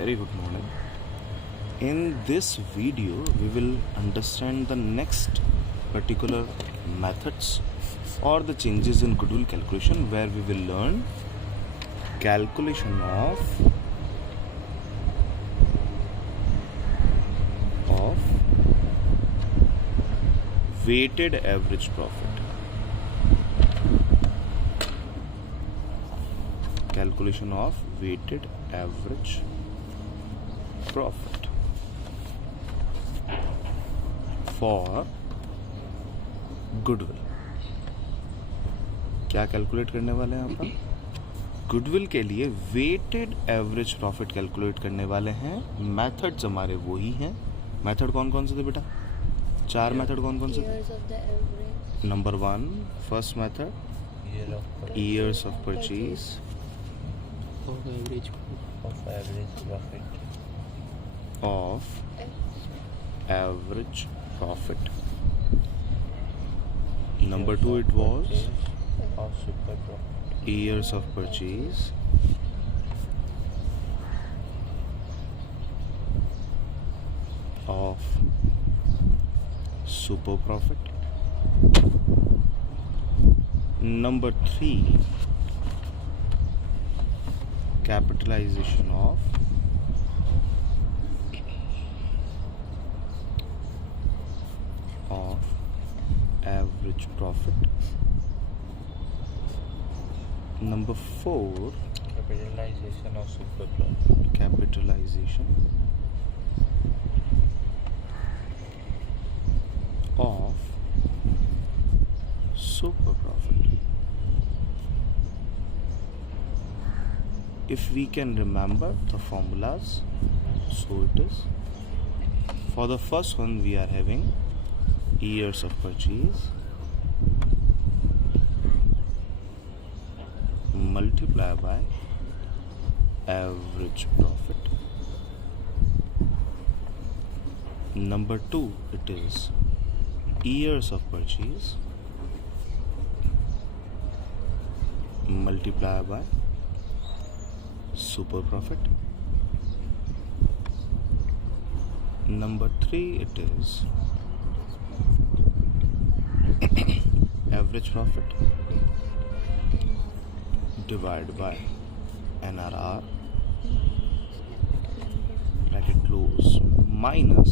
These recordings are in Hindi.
very good morning. In this video we will understand the next particular methods or the changes in goodwill calculation, where we will learn calculation of weighted average profit. Calculation of weighted average profit for goodwill. क्या कैलकुलेट करने वाले हैं अपन? गुडविल के लिए वेटेड एवरेज प्रॉफिट कैलकुलेट करने वाले हैं. मेथड्स हमारे वही हैं. मेथड कौन कौन से थे बेटा? 4 मेथड कौन कौन से थे? Number 1 first method years of purchase of average profit. Number 2 it was years of purchase of super profit. Number 3 capitalization of average profit. Number 4 capitalization of super profit. Capitalization of super profit. If we can remember the formulas, so it is. For the first one we are having years of purchase multiply by average profit. Number 2 it is years of purchase multiply by super profit. Number 3 it is average profit divided by NRR bracket close minus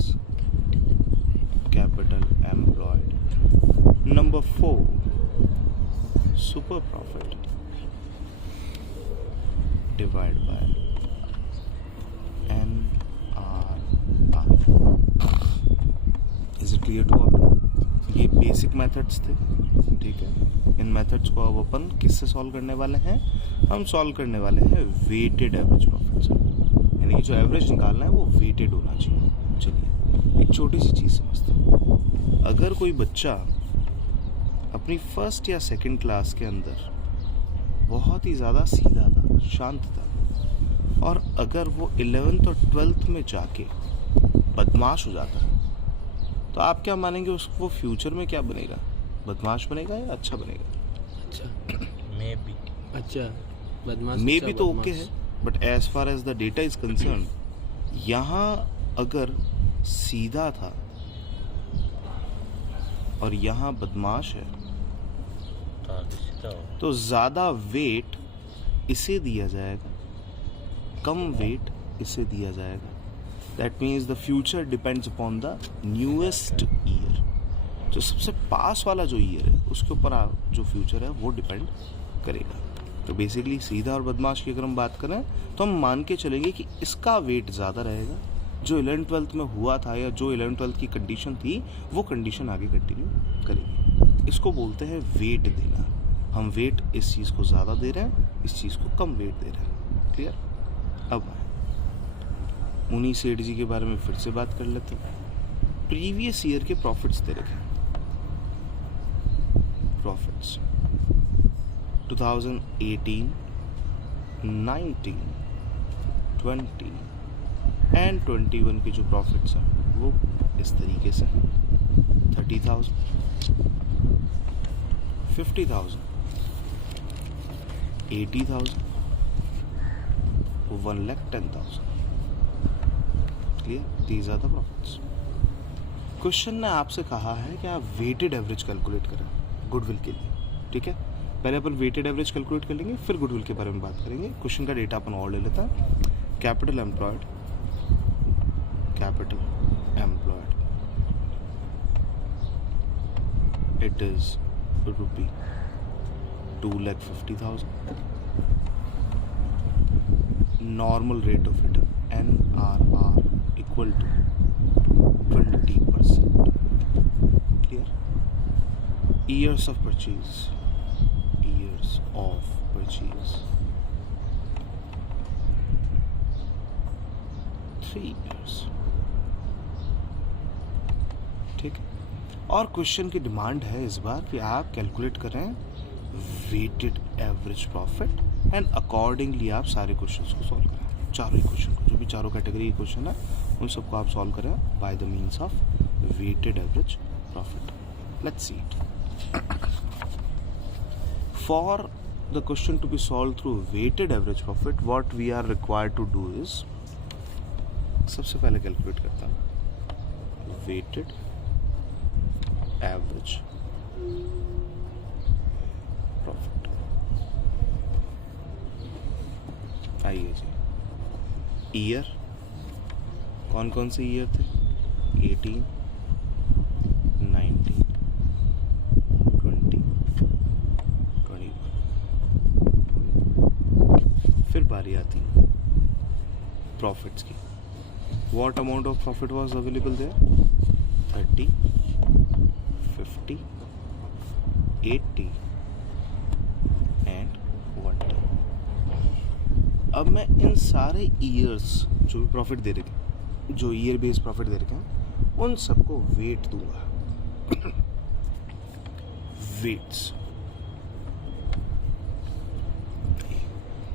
capital employed. Number 4 super profit divided by NRR. Is it clear to all? ये बेसिक मेथड्स थे. ठीक है, इन मेथड्स को अब अपन किससे सॉल्व करने वाले हैं? हम सॉल्व करने वाले हैं वेटेड एवरेज प्रॉफिट से. यानी कि जो एवरेज निकालना है वो वेटेड होना चाहिए. चलिए एक छोटी सी चीज़ समझते हैं. अगर कोई बच्चा अपनी फर्स्ट या सेकंड क्लास के अंदर बहुत ही ज़्यादा सीधा था, शांत था, और अगर वो 11th और 12th में जाके बदमाश हो जाता है, तो आप क्या मानेंगे उसको वो फ्यूचर में क्या बनेगा? बदमाश बनेगा या अच्छा बनेगा? अच्छा, मे बी अच्छा बदमाश. मे बी तो ओके है, but as far as the data is concern, यहाँ अगर सीधा था और यहाँ बदमाश है तो ज़्यादा वेट इसे दिया जाएगा, कम वेट इसे दिया जाएगा. That means the future depends upon the newest year. जो सबसे पास वाला जो ईयर है उसके ऊपर जो फ्यूचर है वो डिपेंड करेगा. तो बेसिकली सीधा और बदमाश की अगर हम बात करें तो हम मान के चलेंगे कि इसका वेट ज़्यादा रहेगा. जो 11th-12th में हुआ था या जो 11th-12th की कंडीशन थी वो कंडीशन आगे कंटिन्यू करेगी. इसको बोलते हैं वेट देना. हम वेट इस चीज़ को ज़्यादा दे रहे हैं, इस चीज़ को कम वेट दे रहे हैं. क्लियर? अब मुनी सेठ जी के बारे में फिर से बात कर लेते हैं. प्रीवियस ईयर के प्रॉफिट्स दे रखे हैं. प्रॉफिट्स 2018, 19, 20 एंड 21 के जो प्रॉफिट्स हैं वो इस तरीके से 30,000, 50,000, 80,000, 1,10,000. Clear? These are the profits. Question ने आपसे कहा है कि आप वेटेड एवरेज कैलकुलेट करें गुडविल के लिए, ठीक है? पहले अपन वेटेड एवरेज कैलकुलेट कर लेंगे, फिर गुडविल के बारे में बात करेंगे। क्वेश्चन का डेटा अपन और ले लेता है। Capital employed it is rupee 2,50,000. Normal rate of return NRR equal to 20%. Clear? Years of purchase 3 years. ठीक है? और क्वेश्चन की डिमांड है इस बार कि आप कैलकुलेट करें weighted average profit and accordingly आप सारे क्वेश्चंस को सॉल्व करें। चारों ही क्वेश्चन को, जो भी चारों कैटेगरी के क्वेश्चन है उन सबको आप सॉल्व करें by the means of weighted average profit. Let's see it. For the question to be solve through weighted average profit what we are required to do is, सबसे पहले कैलकुलेट करता हूँ वेटेड एवरेज प्रॉफिट। आइए जी, ईयर कौन कौन से ईयर थे? 18, 19, 20, 21। फिर बारी आती है प्रॉफिट्स की। What amount of profit was available there? 30, 50, 80 and 110. अब मैं इन सारे ईयर्स जो भी प्रॉफिट दे रखे, जो ईयर बेस्ड प्रॉफिट दे रखे हैं, उन सबको वेट दूंगा। वेट्स,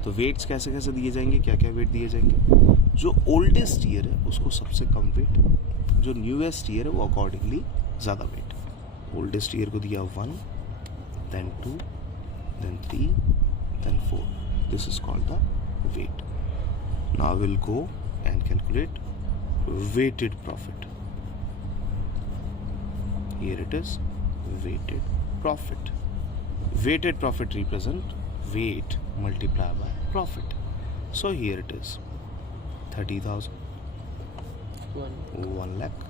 तो वेट्स कैसे कैसे दिए जाएंगे, क्या क्या वेट दिए जाएंगे? जो ओल्डेस्ट ईयर है उसको सबसे कम वेट, जो न्यूएस्ट ईयर है वो अकॉर्डिंगली ज़्यादा वेट। ओल्डेस्ट ईयर को दिया 1, then 2, then 3, then 4. This is called the weight. Now we'll go and calculate weighted profit. Here it is, weighted profit. Weighted profit represent weight multiplied by profit. So here it is 30,000, 1 lakh,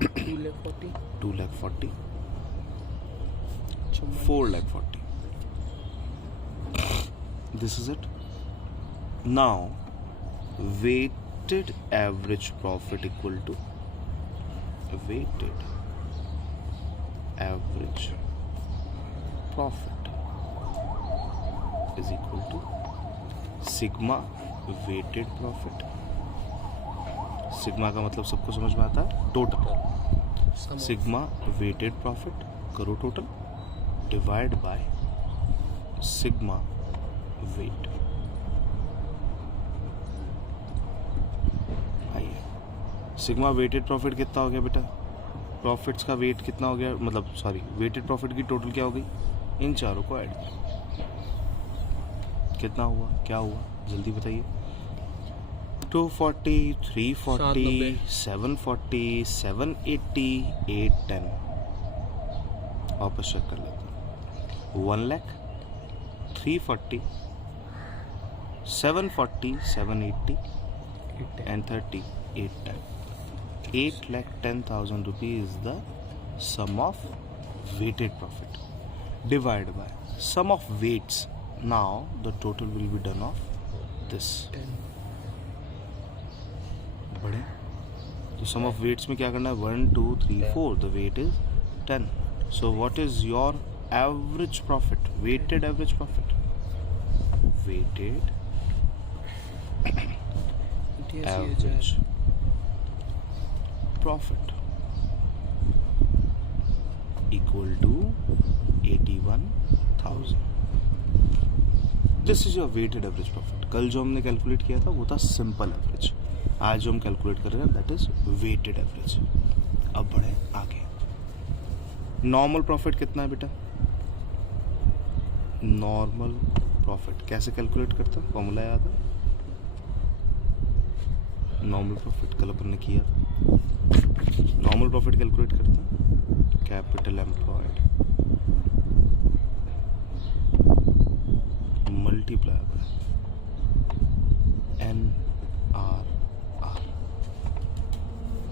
2,40,000, 2,40,000, 4,40,000. This is it. Now weighted average profit equal to weighted average profit is equal to sigma weighted profit. Sigma का मतलब सबको समझ में आता है, टोटल। सिग्मा वेटेड प्रॉफिट करो total, divide by sigma weight. आइए, सिग्मा वेटेड प्रॉफिट कितना हो गया बेटा? प्रॉफिट्स का वेट कितना हो गया, मतलब सॉरी वेटेड प्रॉफिट की टोटल क्या हो गई? इन चारों को ऐड करें, कितना हुआ, क्या हुआ, जल्दी बताइए। 240, 340, 740, 780, 810। वापस चेक कर लेते हैं। 1 lakh, 340, 740, 780 and 30, 810. 8,10,000 rupees is the sum of weighted profit. Divide by sum of weights. Now the total will be done of this. 10. बढ़े तो सम ऑफ वेट्स में क्या करना है? 1, 2, 3, 4. The weight is 10. So what is your average profit? Weighted average profit, weighted average profit equal to 81,000. This is your weighted average profit. कल जो हमने कैलकुलेट किया था वो था सिंपल एवरेज. आज जो हम कैलकुलेट कर रहे हैं दैट इज वेटेड एवरेज. अब बढ़े आगे. नॉर्मल प्रॉफिट कितना है बेटा? नॉर्मल प्रॉफिट कैसे कैलकुलेट करते हैं? फॉर्मूला याद है? नॉर्मल प्रॉफिट कल अपन ने किया था. नॉर्मल प्रॉफिट कैलकुलेट करते हैं. Capital employed multiply by NRR.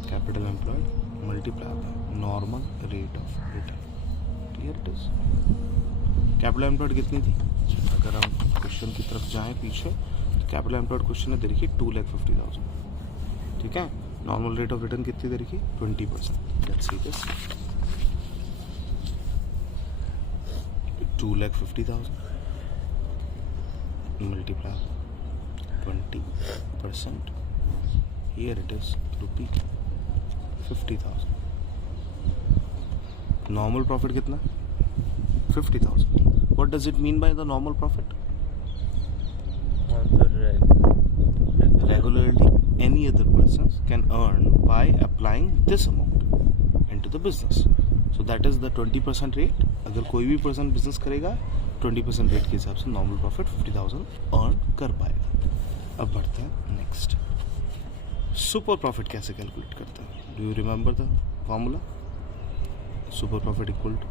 Capital employed multiply by normal rate of return. Clear it is. Capital employed कितनी थी? अगर हम क्वेश्चन की तरफ जाएं पीछे तो कैपिटल एम्प्लॉयड क्वेश्चन ने दे रखी 2,50,000. ठीक है. नॉर्मल रेट ऑफ रिटर्न कितनी दे रखी? 20%. Let's see this. 2,50,000 multiply 20%. Here it is rupee 50,000. Normal profit कितना? 50,000. What does it mean by the normal profit? Regularly any other person can earn by applying this amount into the business. So that is the 20% rate. अगर कोई भी पर्सन बिजनेस करेगा 20% रेट के हिसाब से नॉर्मल प्रॉफिट 50,000 अर्न कर पाएगा. अब बढ़ते हैं नेक्स्ट. सुपर प्रॉफिट कैसे कैलकुलेट करते हैं? Do you remember the formula? Super profit equal to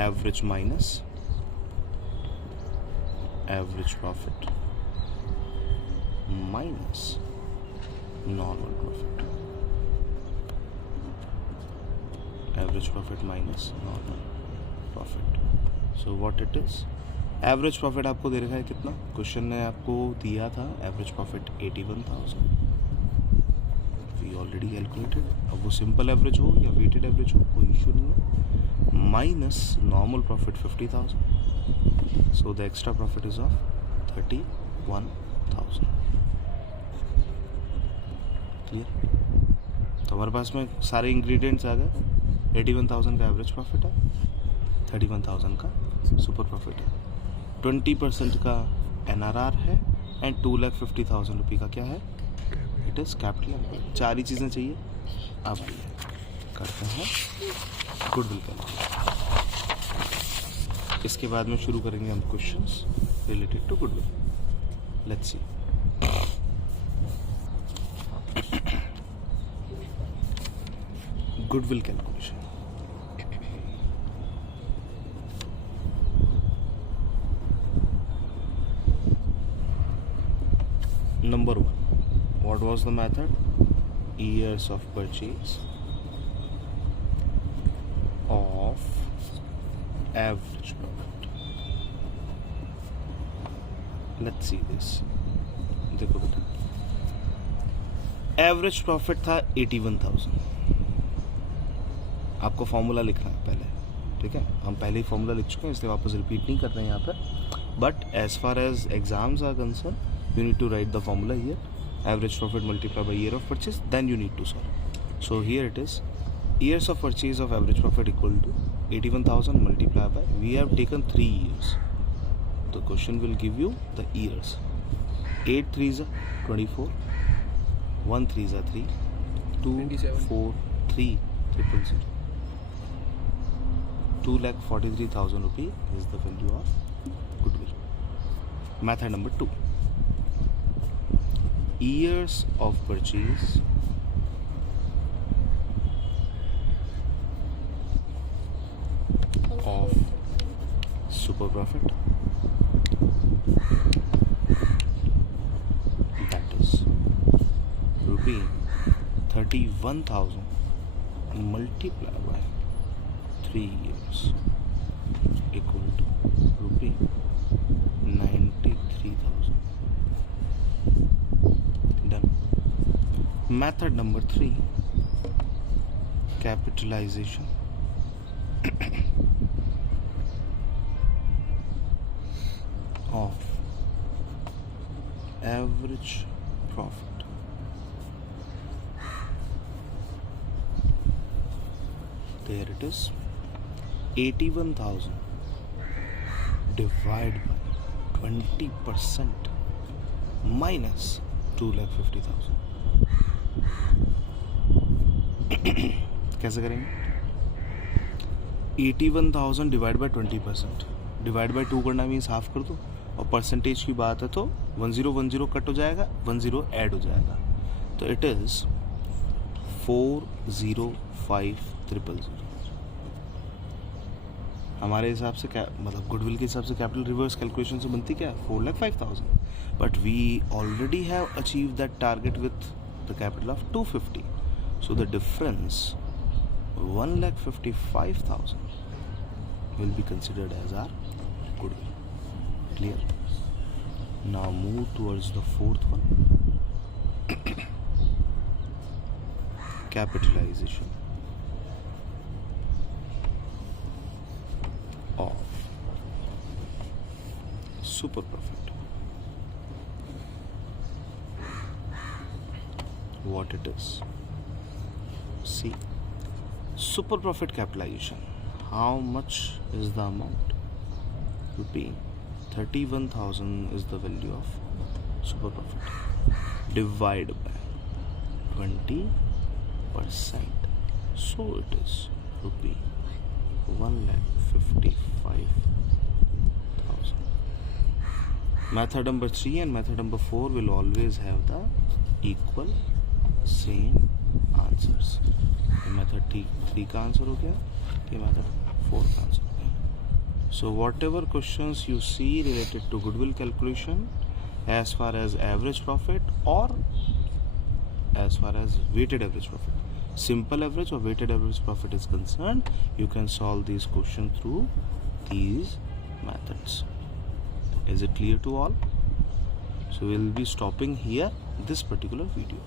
average minus average profit minus normal profit. Average profit minus normal profit. So what it is? Average profit आपको दे रखा है कितना? क्वेश्चन ने आपको दिया था average profit 81,000. We already calculated. अब वो सिंपल एवरेज हो या वेटेड एवरेज हो कोई इशू नहीं है. Minus normal profit 50,000. So the extra profit is of 31,000. Clear? तो हमारे पास में सारे इंग्रेडिएंट्स आ गए. 81,000 का एवरेज प्रॉफिट है, 31,000 का सुपर प्रॉफिट है, 20% का NRR है एंड 2,50,000 रुपये का क्या है? It is capital employed. 4 ही चीज़ें चाहिए. अब करते हैं गुडविल कैलकुलेशन. इसके बाद में शुरू करेंगे हम questions related to goodwill. Let's see. Goodwill calculation. Number 1. What was the method? Years of purchase of average profit. Let's see this. देखो बेटा, एवरेज प्रॉफिट था 81,000. आपको फॉर्मूला लिखना है पहले. ठीक है, हम पहले ही फॉर्मूला लिख चुके हैं इसलिए वापस रिपीट नहीं कर रहे हैं यहाँ पर. But as far as exams are concern you need to write the formula here. Average profit multiplied by year of purchase, then you need to solve. So here it is. Years of purchase of average profit equal to 81,000 multiplied by, we have taken 3 years. The question will give you the years. 8 3s are 24, 1 3s are 3, 2 4 3 000. 2,43,000 rupees is the value of goodwill. Method number 2. Years of purchase of super profit, that is rupee 31,000 multiplied by 3 years equal to rupee 93,000. Method number 3, capitalization of average profit. There it is. 81,000 divided by 20% minus 2,50,000. कैसे करेंगे? 81,000 डिवाइड बाय 20%. डिवाइड बाय 2 करना मीन्स हाफ कर दो. और परसेंटेज की बात है तो 1010 कट हो जाएगा, 10 ऐड हो जाएगा, तो इट इज 405300। हमारे हिसाब से क्या मतलब गुडविल के हिसाब से कैपिटल रिवर्स कैलकुलेशन से बनती क्या है 4,05,000, but we already have achieve that target with the capital of 250, so the difference 1,55,000 will be considered as our goodwill. Clear? Now move towards the fourth one. Capitalization of super profit. What it is? See, super profit capitalization. How much is the amount? Rupee 31,000 is the value of super profit. Divide by 20%. So it is rupee 1,55,000. Method number 3 and method number 4 will always have the equal same answers. Method 3 का आंसर हो गया, ये method 4 का आंसर हो गया. So whatever questions you see related to goodwill calculation as far as average profit or as far as weighted average profit, simple average or weighted average profit is concerned, you can solve these questions through these methods. Is it clear to all? So we will be stopping here this particular video.